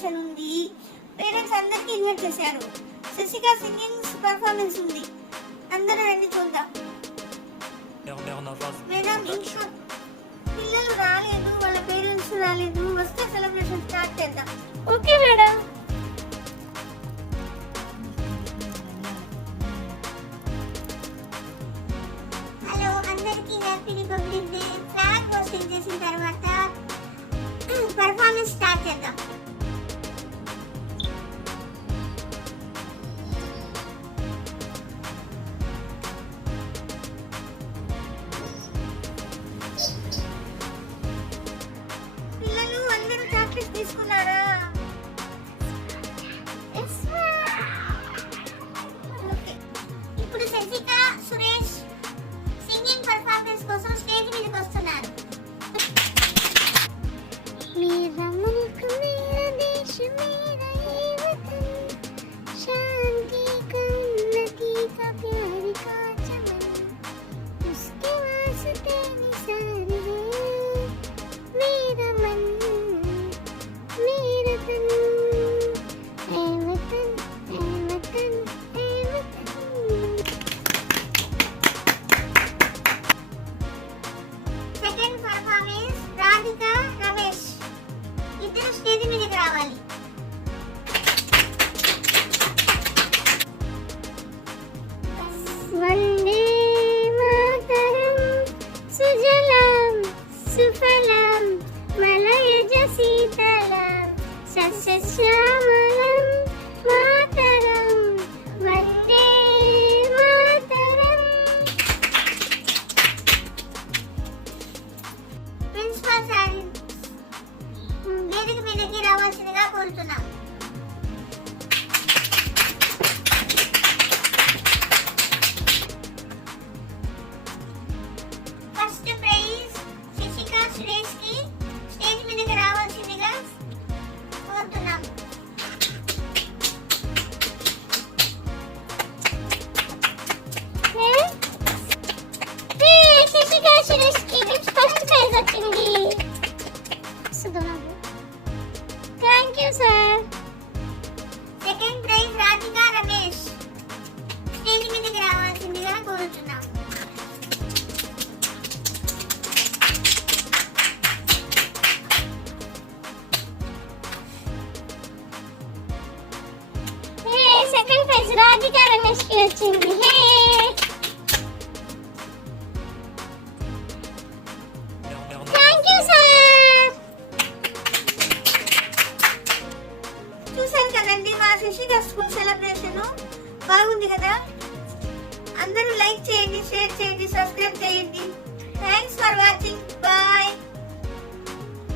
సెలబ్రేషన్ ఉంది. పేరెంట్స్ అందరికి ఇన్వైట్ చేశారు. శశిక సింగింగ్ పర్ఫార్మెన్స్ ఉంది. అందరూ రండి చూద్దాం. మేడం ఇంకా పిల్లలు రాలేదు, వాళ్ళ పేరెంట్స్ రాలేదు. వస్తే సెలబ్రేషన్ స్టార్ట్ చేద్దాం. Okay madam. హలో అందరికి happy republic day. Flag hosting చేసిన తర్వాత పర్ఫార్మెన్స్ స్టార్ట్ చేద్దాం. పిల్లలు అందరూ చాక్లెట్స్ తీసుకున్నారా? ఓకే. ఇప్పుడు శశిక, సురేష్ సింగింగ్ పర్ఫార్మెన్స్ కోసం స్టేజ్ మీదకి వస్తున్నారు. मेरा मुल्क मेरा देश मेरा ये वतन, शांति का उन्नति का प्यार का चमन, उसके वास्ते निसार है मेरा मन मेरा तन, ऐ वतन ऐ वतन ऐ वतन. సెకండ్ పర్ఫార్మెన్స్ రాధిక, రమేష్ ఇద్దరు స్టేజ్ మీదకి రావాలి. वन्दे मातरं सुजलां सुफलां मलयज शीतलां सस्यश्यामलं मातरं वन्दे मातरं. ప్రిన్సిపల్ సార్ వేదిక మీదకి రావాల్సిందిగా కోరుతున్నాం. ఫస్ట్ ప్రైజ్ శశిక, సురేష్ కి స్టేజ్ మీదకి రావాల్సిందిగా కోరుతున్నాం. శశిక సురేష్కి ఫస్ట్ ప్రైజ్ వచ్చింది. Thank you sir. Second prize Radhika, Ramesh స్టేజ్ మీదకి రావాల్సిందిగా కోరుతున్నాం. సెకండ్ ప్రైజ్ రాధిక రమేష్కి వచ్చింది. Thank you sir. చూసారు కదండి మా శశిక స్కూల్ సెలబ్రేషన్ బాగుంది కదా. అందరూ లైక్ చేయండి, షేర్ చేయండి, సబ్స్క్రైబ్ చేయండి. Thanks for watching.